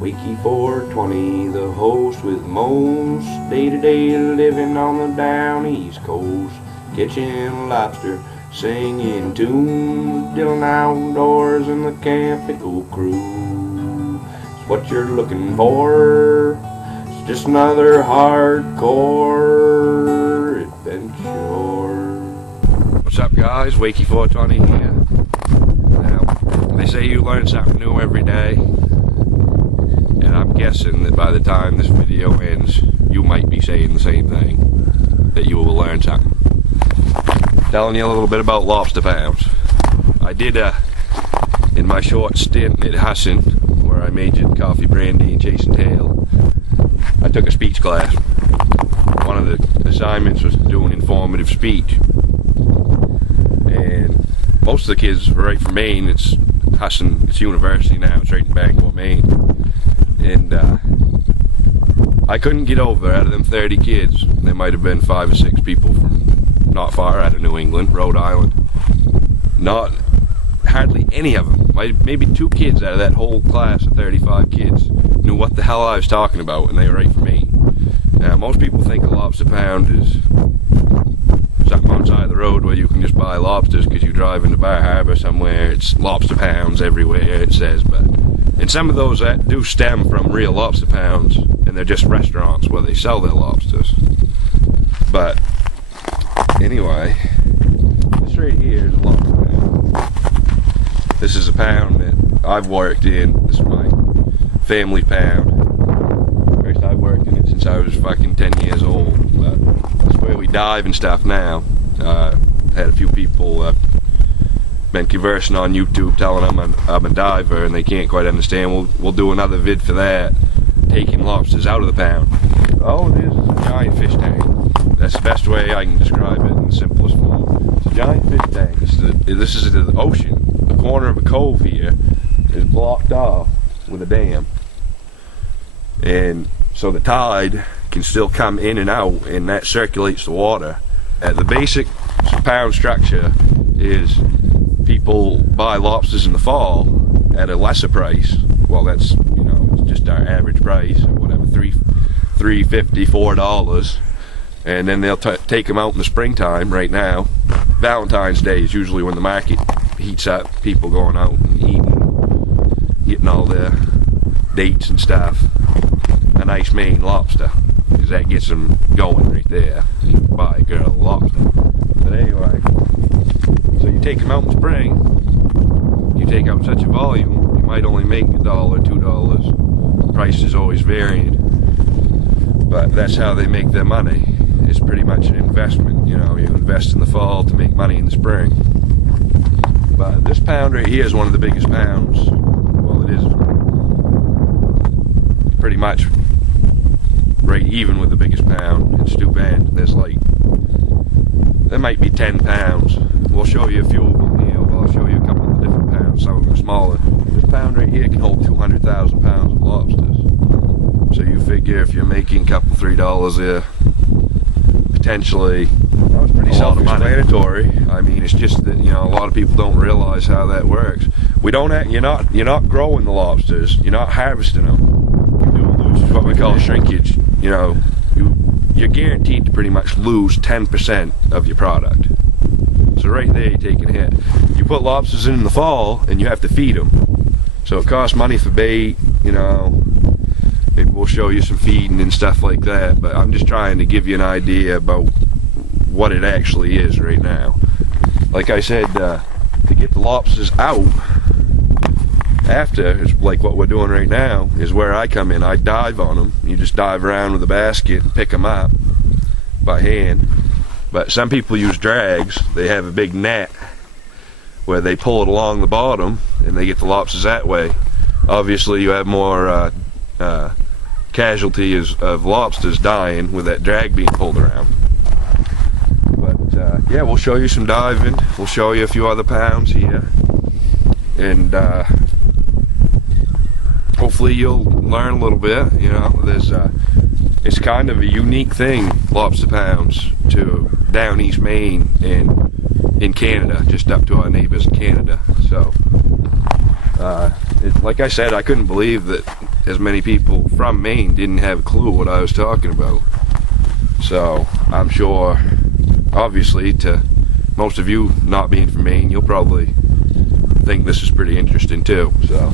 Wakey 420, the host with most day-to-day living on the down east coast, catching lobster, singing tunes, dealing outdoors in the Campico crew. It's what you're looking for. It's just another hardcore adventure. What's up, guys? Wakey 420 here. Now, they say you learn something new every day. And I'm guessing that by the time this video ends, you might be saying the same thing, that you will learn something. Telling you a little bit about lobster pounds. I did, in my short stint at Husson, where I majored in coffee, brandy, and chasing tail, I took a speech class. One of the assignments was to do an informative speech. And most of the kids were right from Maine. It's Husson, it's university now, it's right in Bangor, Maine. And I couldn't get over, out of them 30 kids, there might have been 5 or 6 people from not far out of New England, Rhode Island. Hardly any of them, maybe 2 kids out of that whole class of 35 kids knew what the hell I was talking about, and they were right for me. Now, most people think a lobster pound is something outside the road where you can just buy lobsters because you drive into Bar Harbor somewhere. It's lobster pounds everywhere, it says, and some of those that do stem from real lobster pounds, and they're just restaurants where they sell their lobsters. But anyway, this right here is a lobster pound. This is a pound that I've worked in. This is my family pound. First, I've worked in it since I was fucking 10 years old. But that's where we dive and stuff now. Had a few people been conversing on YouTube telling them I'm a diver and they can't quite understand. We'll do another vid for that, taking lobsters out of the pound. All it is a giant fish tank. That's the best way I can describe it in the simplest form. It's a giant fish tank. This is the ocean. The corner of a cove here is blocked off with a dam. And so the tide can still come in and out, and that circulates the water. The basic pound structure is people buy lobsters in the fall at a lesser price. Well, that's, it's just our average price, or whatever, $3.50, $4, and then they'll take them out in the springtime. Right now, Valentine's Day is usually when the market heats up, people going out and eating, getting all their dates and stuff. A nice Maine lobster, because that gets them going right there. You can buy a girl a lobster. But anyway, so you take them out in spring, you take out such a volume, you might only make $1, $2. Price is always varying, but that's how they make their money. It's pretty much an investment. You invest in the fall to make money in the spring. But this pound right here is one of the biggest pounds. Well, it is pretty much right even with the biggest pound in Steuben. There might be 10 pounds. We'll show you a few of them here. I'll show you a couple of the different pounds. Some of them are smaller. This pound right here can hold 200,000 pounds of lobsters. So you figure if you're making a couple, $3 there, potentially that was pretty self-explanatory. I mean, it's just that a lot of people don't realize how that works. You're not growing the lobsters. You're not harvesting them. It's what we call shrinkage. You're guaranteed to pretty much lose 10% of your product. So right there, you're taking a hit. You put lobsters in the fall, and you have to feed them. So it costs money for bait. Maybe we'll show you some feeding and stuff like that. But I'm just trying to give you an idea about what it actually is right now. Like I said, to get the lobsters out. After, it's like what we're doing right now, is where I come in. I dive on them. You just dive around with a basket and pick them up by hand. But some people use drags. They have a big net where they pull it along the bottom and they get the lobsters that way. Obviously, you have more casualties of lobsters dying with that drag being pulled around. But yeah, we'll show you some diving. We'll show you a few other pounds here. And hopefully you'll learn a little bit. It's kind of a unique thing, lobster pounds, to down east Maine and in Canada, just up to our neighbors in Canada. So like I said, I couldn't believe that as many people from Maine didn't have a clue what I was talking about. So I'm sure, obviously, to most of you not being from Maine, you'll probably think this is pretty interesting too. So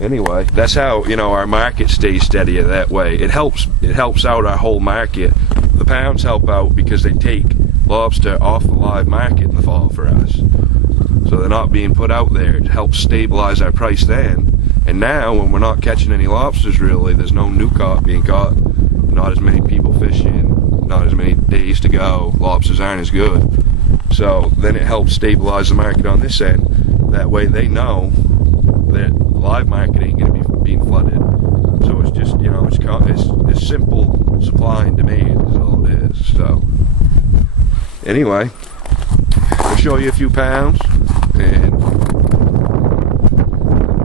anyway, that's how, you know, our market stays steady that way. It helps out our whole market. The pounds help out because they take lobster off the live market in the fall for us. So they're not being put out there. It helps stabilize our price then. And now, when we're not catching any lobsters really, there's no new carp being caught, not as many people fishing, not as many days to go, lobsters aren't as good. So then it helps stabilize the market on this end. That way they know that the live market ain't going to be being flooded. So it's just, you know, it's simple supply and demand is all it is. So anyway, we'll show you a few pounds, and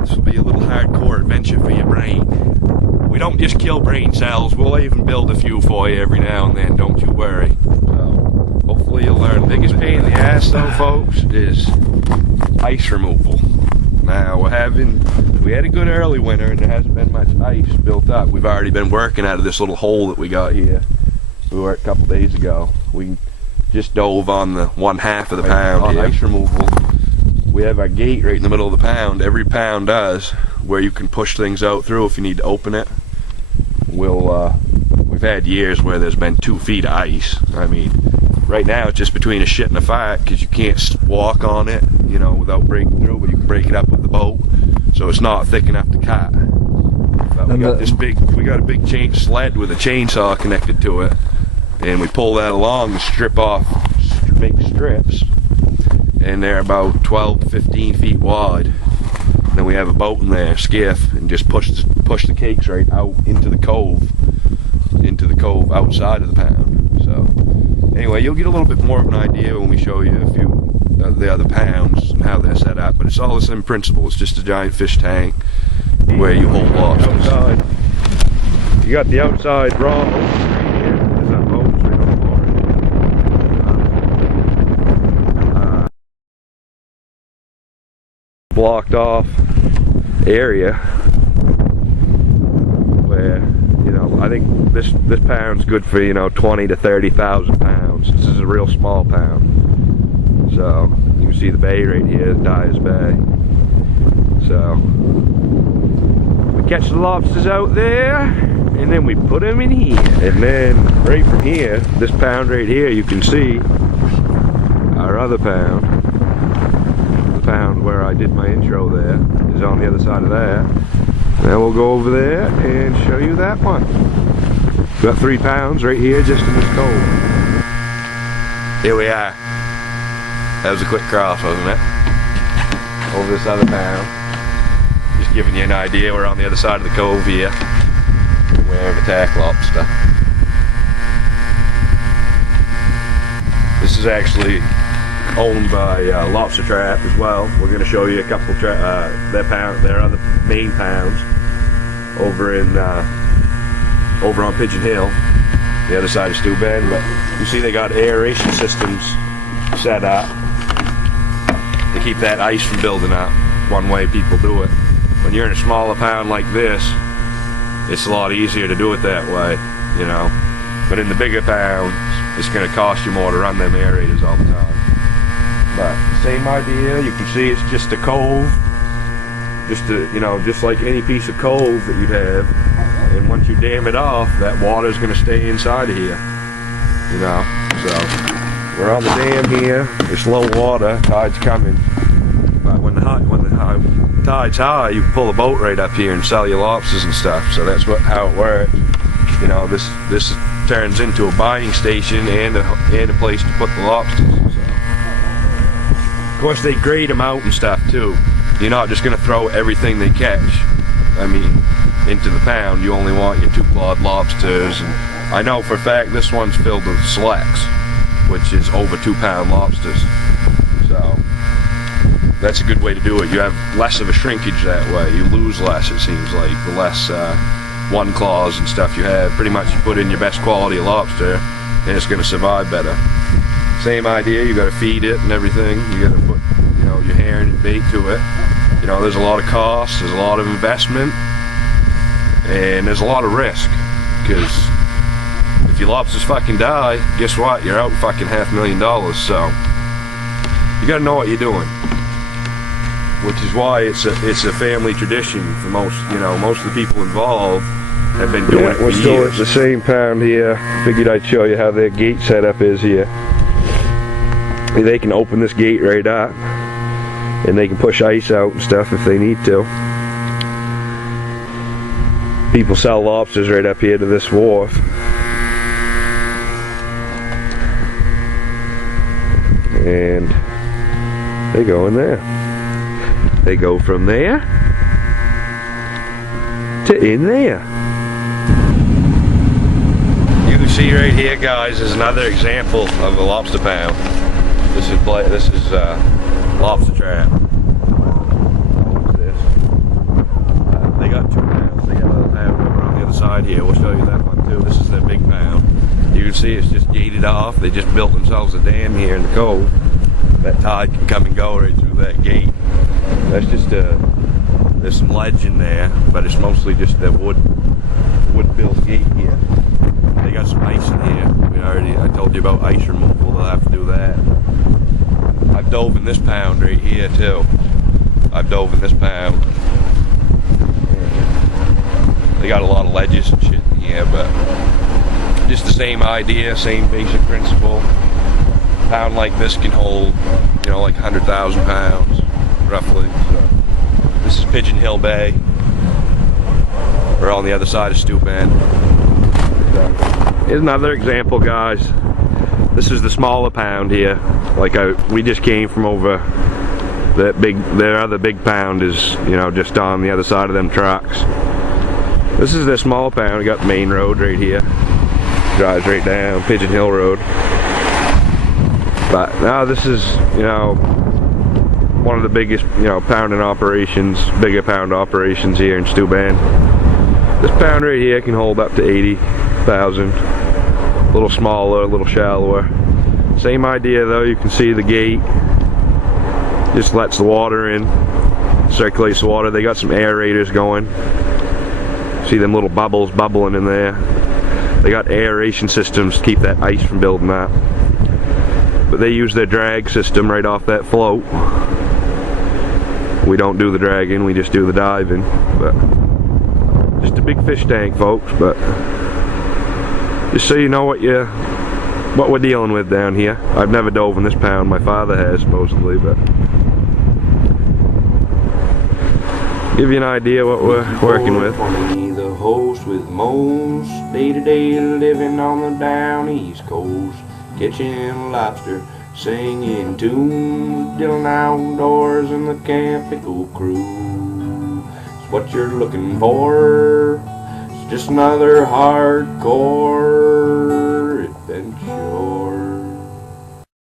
this will be a little hardcore adventure for your brain. We don't just kill brain cells, we'll even build a few for you every now and then, don't you worry. So hopefully you'll learn. The biggest pain in the ass though, folks, is ice removal. Now we had a good early winter and there hasn't been much ice built up. We've already been working out of this little hole that we got here. We were a couple days ago. We just dove on the 1/2 of the pound on ice removal. We have our gate right in the middle of the pound. Every pound does, where you can push things out through if you need to open it. We've had years where there's been 2 feet of ice. I mean, right now it's just between a shit and a fart because you can't walk on it, you know, without breaking through, but you can break it up with the boat. So it's not thick enough to cut. But we got a big chain sled with a chainsaw connected to it, and we pull that along and strip off big strips, and they're about 12 to 15 feet wide. And then we have a boat in there, skiff, and just push the cakes right out into the cove outside of the pound. So anyway, you'll get a little bit more of an idea when we show you a few of the other pounds and how they're set up, but it's all the same principle. It's just a giant fish tank where you hold lobsters. Outside. You got the outside raw hose right here. There's that hose right on the floor. Blocked off area where, you know, I think this pound's good for, you know, 20 to 30,000 pounds. This is a real small pound. So you can see the bay right here, Dyer's Bay. So we catch the lobsters out there, and then we put them in here. And then right from here, this pound right here, you can see our other pound. The pound where I did my intro there is on the other side of that. Now we'll go over there and show you that one. Got 3 pounds right here just in this cove. Here we are. That was a quick cross, wasn't it? Over this other pound. Just giving you an idea, we're on the other side of the cove here. We have attack lobster. This is actually owned by Lobster Trap as well. We're going to show you a couple their other main pounds over on Pigeon Hill, the other side of Stew Bend. But you see they got aeration systems set up to keep that ice from building up. One way people do it. When you're in a smaller pound like this, it's a lot easier to do it that way, you know. But in the bigger pounds, it's going to cost you more to run them aerators all the time. But same idea. You can see it's just a cove, just like any piece of cove that you'd have. And once you dam it off, that water's going to stay inside of here, you know. So we're on the dam here. It's low water. Tide's coming. But when the tide's high, you can pull a boat right up here and sell your lobsters and stuff. So that's how it works. You know, this turns into a buying station and a place to put the lobsters. So. Of course, they grade them out and stuff too. You're not just going to throw everything they catch. I mean, into the pound. You only want your 2-clawed lobsters. And I know for a fact this one's filled with selects, which is over 2-pound lobsters. So that's a good way to do it. You have less of a shrinkage that way. You lose less, it seems like, the less 1-claws and stuff you have. Pretty much you put in your best quality of lobster and it's going to survive better. Same idea, you got to feed it and everything. You got to put, you know, your herring and bait to it. You know, there's a lot of cost, there's a lot of investment, and there's a lot of risk, because if your lobsters fucking die, guess what? You're out fucking $500,000. So you gotta know what you're doing, which is why it's a family tradition for most, you know, most of the people involved have been doing it for years. We're still at the same pound here. Figured I'd show you how their gate setup is here. They can open this gate right up, and they can push ice out and stuff if they need to. People sell lobsters right up here to this wharf. And they go in there. They go from there to in there. You can see right here, guys, is another example of a lobster pound. This is lobster trap. This. They got 2 pounds. They got another pound over on the other side here. We'll show you that one too. This is their big pound. You can see it's just gated off. They just built themselves a dam here in the cove. That tide can come and go right through that gate. That's just there's some ledge in there, but it's mostly just the wood-built gate here. They got some ice in here. I told you about ice removal. They'll have to do that. I've dove in this pound right here too. I've dove in this pound. They got a lot of ledges and shit in here, but just the same idea, same basic principle. A pound like this can hold, you know, like 100,000 pounds, roughly. So this is Pigeon Hill Bay. We're on the other side of Stew Bend. So here's another example, guys. This is the smaller pound here. We just came from over their other big pound is, you know, just on the other side of them trucks. This is the small pound. We got the main road right here. Drives right down Pigeon Hill Road. But now this is, you know, one of the biggest, you know, pounding operations, bigger pound operations here in Stew Bend. This pound right here can hold up to 80,000. A little smaller, a little shallower. Same idea though. You can see the gate just lets the water in, circulates the water. They got some aerators going. See them little bubbles bubbling in there. They got aeration systems to keep that ice from building up. But they use their drag system right off that float. We don't do the dragging, we just do the diving. But just a big fish tank, folks. But just so you know what we're dealing with down here. I've never dove in this pound. My father has, supposedly, but give you an idea what we're working with. The host with most day-to-day living on the down east coast, catching lobster, singing tunes, dealing outdoors in the Campico crew. It's what you're looking for. It's just another hardcore